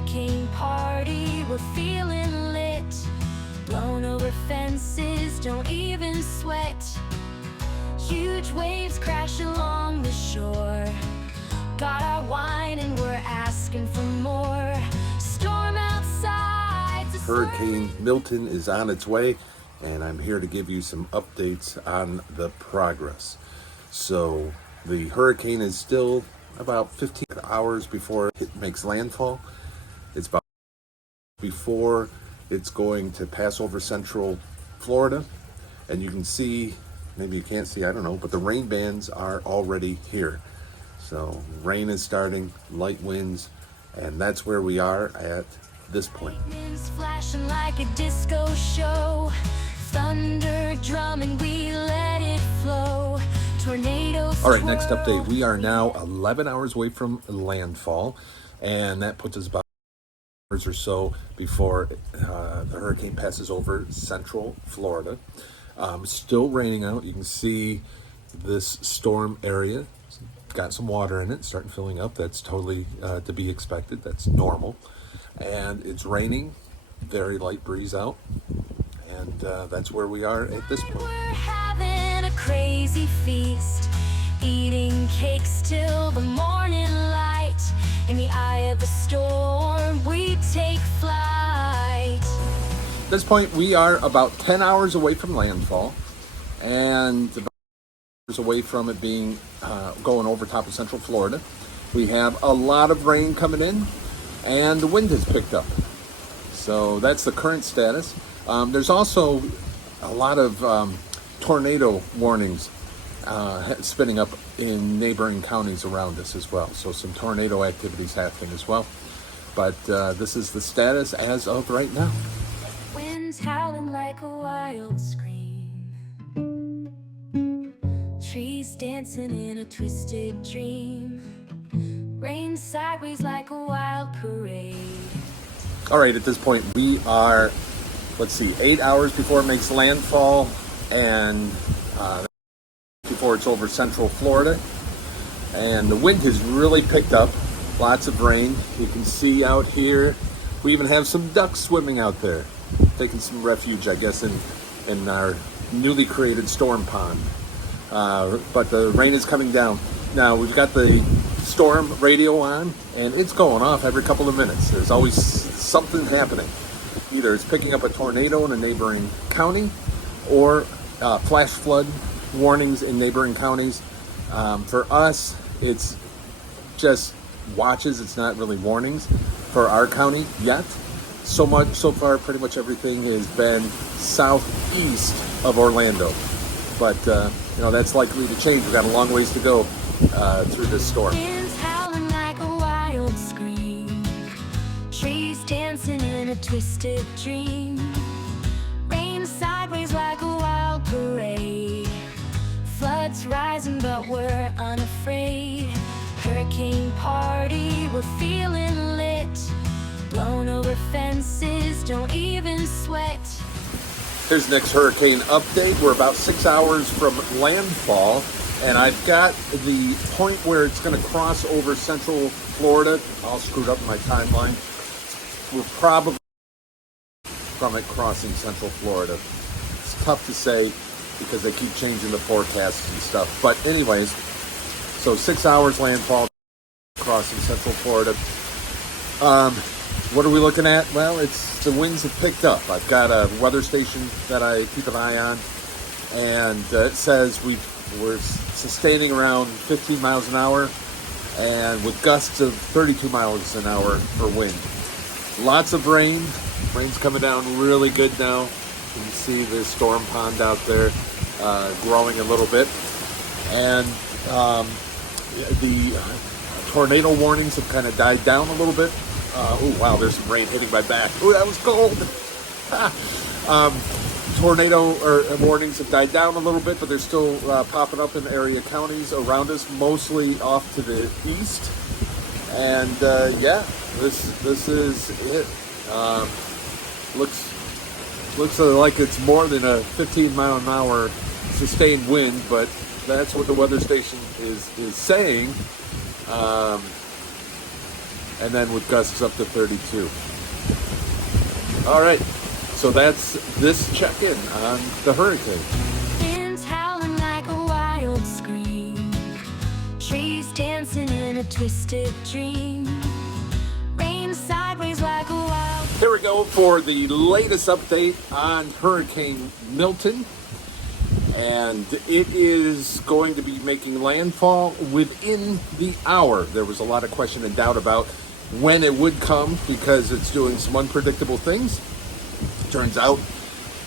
Hurricane party, we're feeling lit. Blown over fences, don't even sweat. Huge waves crash along the shore. Got our wine and we're asking for more. Storm outside. Hurricane Milton is on its way, and I'm here to give you some updates on the progress. So the hurricane is still about 15 hours before it makes landfall. It's about before it's going to pass over central Florida, and you can see, maybe you can't see, I don't know, but the rain bands are already here. So rain is starting, light winds, and that's where we are at this point. Lightning's flashing like a disco show. Thunder drumming, we let it flow. Tornadoes. All right, next update. We are now 11 hours away from landfall, and that puts us about hours or so before the hurricane passes over central Florida. Still raining out. You can see this storm area. It's got some water in it, starting filling up. That's totally to be expected. That's normal. And it's raining, very light breeze out, and that's where we are at this point. We're having a crazy feast, eating cakes till the morning light. In the eye of the storm, we take flight. At this point, we are about 10 hours away from landfall, and about hours away from it being going over top of central Florida. We have a lot of rain coming in, and the wind has picked up. So that's the current status. There's also a lot of tornado warnings spinning up in neighboring counties around us as well. So some tornado activities happening as well. But this is the status as of right now. Winds howling like a wild scream. Trees dancing in a twisted dream. Rain sideways like a wild parade. All right, at this point, we are, 8 hours before it makes landfall, and before it's over central Florida. And the wind has really picked up. Lots of rain. You can see out here, we even have some ducks swimming out there, taking some refuge, I guess, in our newly created storm pond. But the rain is coming down. Now, we've got the storm radio on, and it's going off every couple of minutes. There's always something happening. Either it's picking up a tornado in a neighboring county, or flash flood warnings in neighboring counties. For us, it's just watches. It's not really warnings for our county yet. So far, pretty much everything has been southeast of Orlando, but that's likely to change. We've got a long ways to go through this storm. Winds howling like a wild scream. Trees dancing in a twisted dream. Rain sideways like a wild parade. Floods rising, but we're unafraid. Hurricane party, we're feeling lit. Blown over fences, don't even sweat. Here's the next hurricane update. We're about 6 hours from landfall, and I've got the point where it's going to cross over central Florida. All screwed up in my timeline. We're probably from it crossing central Florida. It's tough to say because they keep changing the forecasts and stuff. But anyways, so 6 hours landfall crossing central Florida. What are we looking at? Well, the winds have picked up. I've got a weather station that I keep an eye on, and it says we're sustaining around 15 miles an hour, and with gusts of 32 miles an hour for wind. Lots of rain. Rain's coming down really good now. You can see the storm pond out there growing a little bit, and the tornado warnings have kind of died down a little bit. Oh wow, there's some rain hitting my back. Oh, that was cold. Tornado warnings have died down a little bit, but they're still popping up in area counties around us, mostly off to the east. And this is it. Looks like it's more than a 15 mile an hour sustained wind, but that's what the weather station is saying. and then with gusts up to 32. All right, so that's this check-in on the hurricane. Winds howling like a wild scream, trees dancing in a twisted dream, rain sideways like a wild... Here we go for the latest update on Hurricane Milton. And it is going to be making landfall within the hour. There was a lot of question and doubt about when it would come because it's doing some unpredictable things. Turns out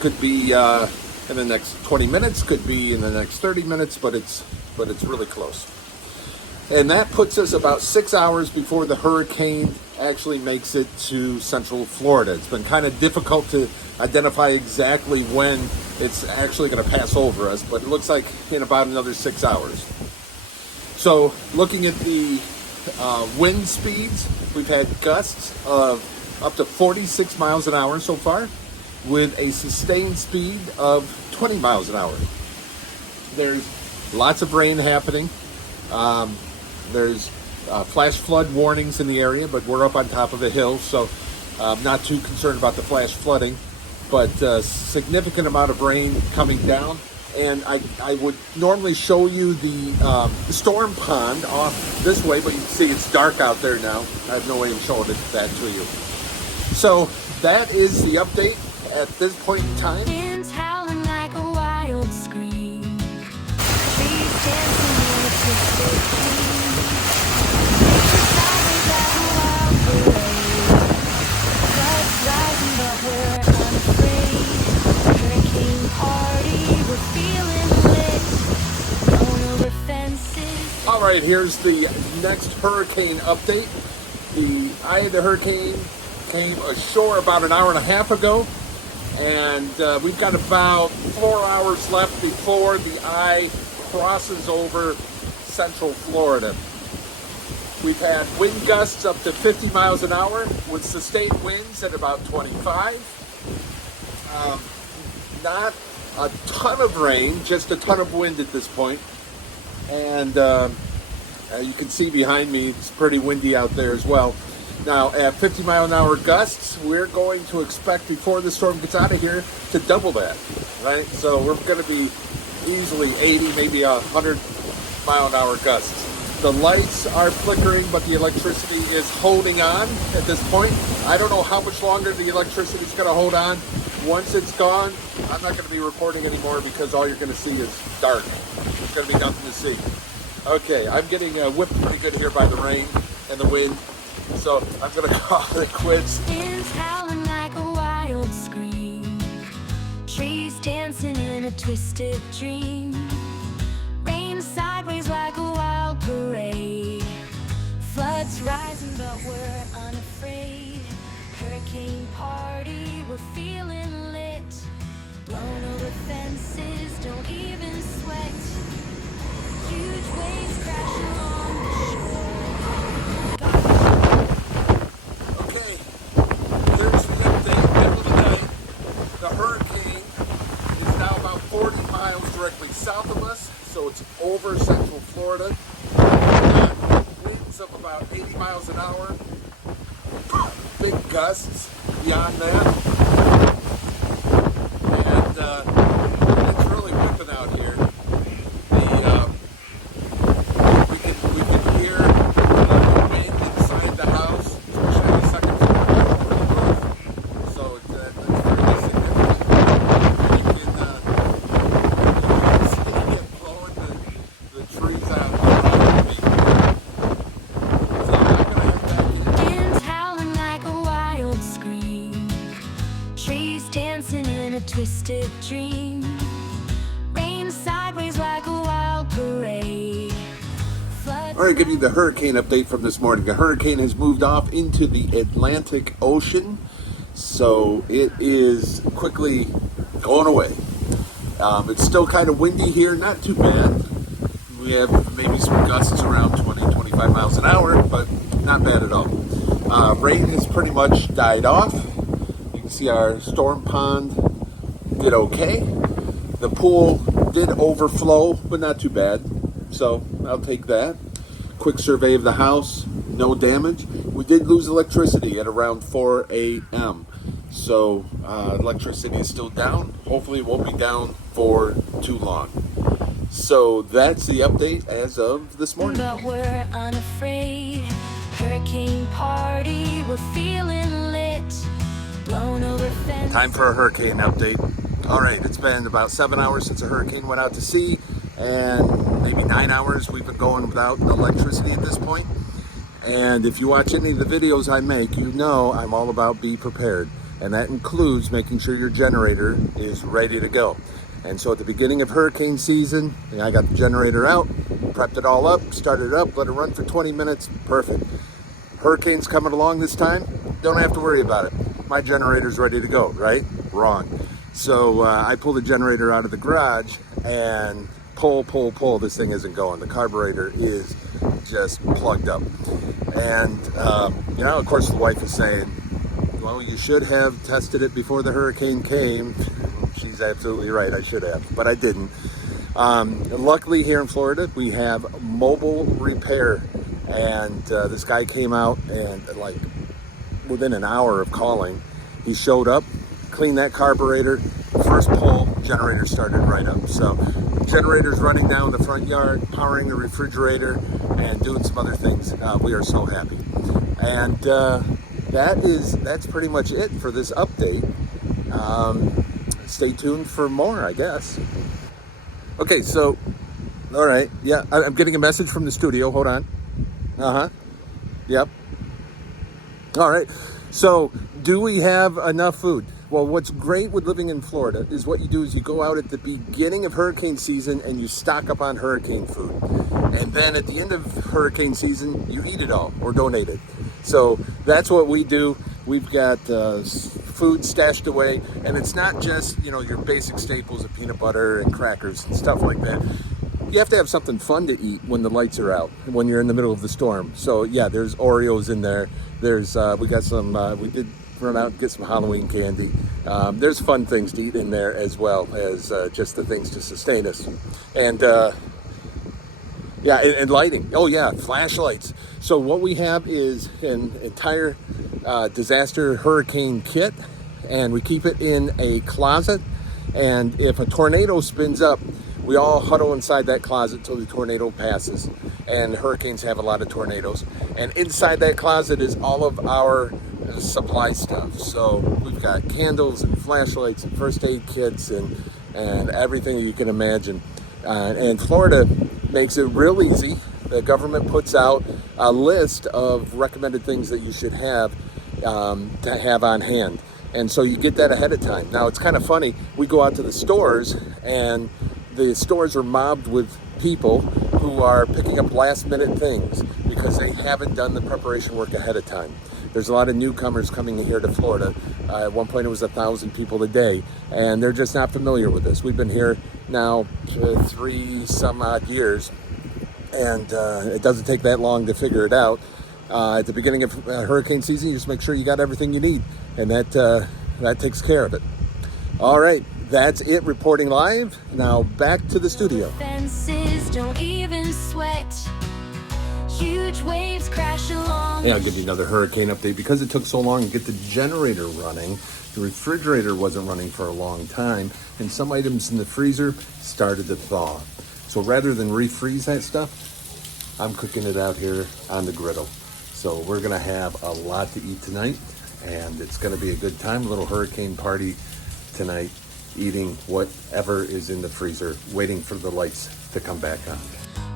could be in the next 20 minutes, could be in the next 30 minutes, but it's really close. And that puts us about 6 hours before the hurricane actually makes it to Central Florida. It's been kind of difficult to identify exactly when it's actually going to pass over us, but it looks like in about another 6 hours. So looking at the wind speeds, we've had gusts of up to 46 miles an hour so far, with a sustained speed of 20 miles an hour. There's lots of rain happening. There's flash flood warnings in the area, but we're up on top of a hill, so I'm not too concerned about the flash flooding, but significant amount of rain coming down. And I would normally show you the storm pond off this way, but you can see it's dark out there now. I have no way of showing that to you. So that is the update at this point in time. Winds howling like a wild scream, trees dancing in a twisted dream, sideways like a wild parade, floods rising but we're unafraid, hurricane party, we're feeling lit, blown over fences. All right, here's the next hurricane update. The eye of the hurricane came ashore about an hour and a half ago, and we've got about 4 hours left before the eye crosses over Central Florida. We've had wind gusts up to 50 miles an hour with sustained winds at about 25. Not a ton of rain, just a ton of wind at this point. And you can see behind me, it's pretty windy out there as well. Now, at 50 mile an hour gusts, we're going to expect before the storm gets out of here to double that, right? So we're going to be easily 80, maybe 100 mile an hour gusts. The lights are flickering, but the electricity is holding on at this point. I don't know how much longer the electricity is going to hold on. Once it's gone, I'm not going to be reporting anymore because all you're going to see is dark. There's going to be nothing to see. Okay, I'm getting whipped pretty good here by the rain and the wind. So I'm going to call it quits. Winds howling like a wild scream, trees dancing in a twisted dream, rain sideways like a wild parade, floods rising but we're unafraid, hurricane party, we're feeling lit, blown over fences, don't even sweat, huge waves crash along the shore. Here's the update, middle of the night. The hurricane is now about 40 miles directly south of us, so it's over Central Florida. We've got winds of about 80 miles an hour, big gusts beyond that, and it's really whipping out here. We can hear the wind inside the house. Twisted dream, rain sideways like a wild parade. All right, give you the hurricane update from this morning. The hurricane has moved off into the Atlantic Ocean, so it is quickly going away. It's still kind of windy here, not too bad. We have maybe some gusts around 20, 25 miles an hour, but not bad at all. Rain has pretty much died off. You can see our storm pond did okay. The pool did overflow, but not too bad. So I'll take that. Quick survey of the house, no damage. we did lose electricity at around 4 a.m. So electricity is still down. Hopefully it won't be down for too long. So that's the update as of this morning. But we're unafraid. Hurricane party, we're feeling lit. Blown over fence. Time for a hurricane update. All right, it's been about 7 hours since a hurricane went out to sea, and maybe 9 hours we've been going without electricity at this point. And if you watch any of the videos I make, you know I'm all about be prepared. And that includes making sure your generator is ready to go. And so at the beginning of hurricane season, I got the generator out, prepped it all up, started it up, let it run for 20 minutes, perfect. Hurricane's coming along this time, don't have to worry about it. My generator's ready to go, right? Wrong. So I pull the generator out of the garage and pull, this thing isn't going. The carburetor is just plugged up. And, of course the wife is saying, well, you should have tested it before the hurricane came. She's absolutely right, I should have, but I didn't. Luckily here in Florida, we have mobile repair. And this guy came out and like within an hour of calling, he showed up, cleaned that carburetor, first pull, generator started right up. So generator's running down the front yard, powering the refrigerator and doing some other things. We are so happy. And that's pretty much it for this update. Stay tuned for more, I guess. Okay, so, all right, yeah, I'm getting a message from the studio, hold on. Yep. All right. So, do we have enough food? Well, what's great with living in Florida is what you do is you go out at the beginning of hurricane season and you stock up on hurricane food. And then at the end of hurricane season, you eat it all or donate it. So that's what we do. We've got food stashed away, and it's not just, your basic staples of peanut butter and crackers and stuff like that. You have to have something fun to eat when the lights are out, when you're in the middle of the storm. So yeah, there's Oreos in there. There's we got some. We did run out and get some Halloween candy. There's fun things to eat in there as well as just the things to sustain us. And and lighting. Oh yeah, flashlights. So what we have is an entire disaster hurricane kit, and we keep it in a closet. And if a tornado spins up, we all huddle inside that closet till the tornado passes. And hurricanes have a lot of tornadoes. And inside that closet is all of our supply stuff. So we've got candles and flashlights and first aid kits and everything that you can imagine. And Florida makes it real easy. The government puts out a list of recommended things that you should have to have on hand. And so you get that ahead of time. Now it's kind of funny. We go out to the stores and the stores are mobbed with people who are picking up last minute things because they haven't done the preparation work ahead of time. There's a lot of newcomers coming here to Florida. At one point it was 1,000 people a day, and they're just not familiar with this. We've been here now 3 some odd years, and it doesn't take that long to figure it out. At the beginning of hurricane season, you just make sure you got everything you need, and that takes care of it. All right. That's it, reporting live. Now back to the studio. Fences don't even sweat. Huge waves crash along. Yeah, I'll give you another hurricane update. Because it took so long to get the generator running, the refrigerator wasn't running for a long time, and some items in the freezer started to thaw. So rather than refreeze that stuff, I'm cooking it out here on the griddle. So we're gonna have a lot to eat tonight, and it's gonna be a good time. A little hurricane party tonight, eating whatever is in the freezer, waiting for the lights to come back on.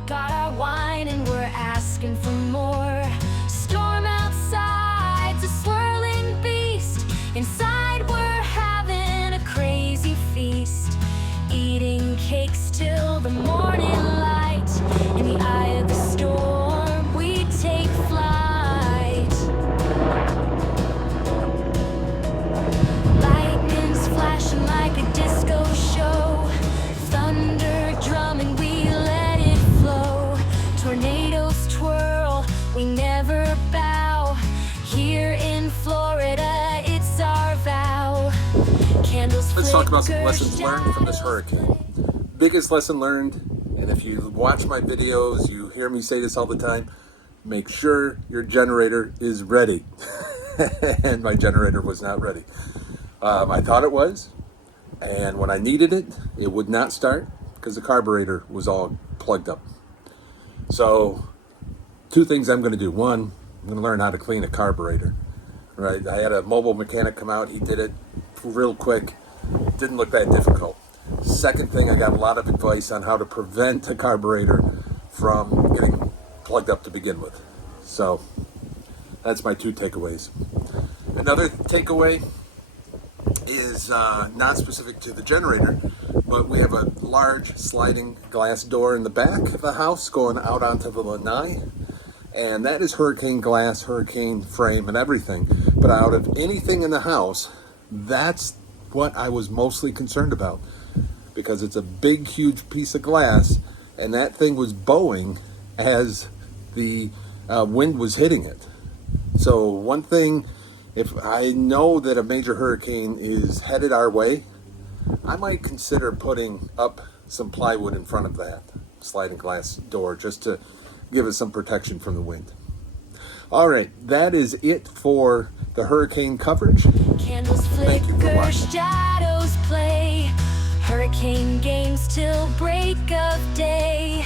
Got our wine and we're asking for more. Storm outside's a swirling beast. Inside we're having a crazy feast. Eating cakes till the morning light. In the eye of the storm we take flight. Lightning's flashing like a disco show. Thunder drumming, we let it flow. Tornadoes twirl, we never bow. Here in Florida, it's our vow. Candles Let's talk about some flicker, lessons learned from this hurricane. Biggest lesson learned, and if you watch my videos, you hear me say this all the time, make sure your generator is ready. And my generator was not ready. I thought it was, and when I needed it, it would not start because the carburetor was all plugged up. So, two things I'm going to do. One, I'm going to learn how to clean a carburetor. Right? I had a mobile mechanic come out. He did it real quick. Didn't look that difficult. Second thing, I got a lot of advice on how to prevent a carburetor from getting plugged up to begin with. So, that's my two takeaways. Another takeaway is not specific to the generator, but we have a large sliding glass door in the back of the house going out onto the lanai, and that is hurricane glass, hurricane frame, and everything. But out of anything in the house, that's what I was mostly concerned about, because it's a big, huge piece of glass, and that thing was bowing as the wind was hitting it. So one thing, if I know that a major hurricane is headed our way, I might consider putting up some plywood in front of that sliding glass door just to give us some protection from the wind. All right, that is it for the hurricane coverage. Candles Thank you for flicker, watching. shadows play, hurricane games till break of day.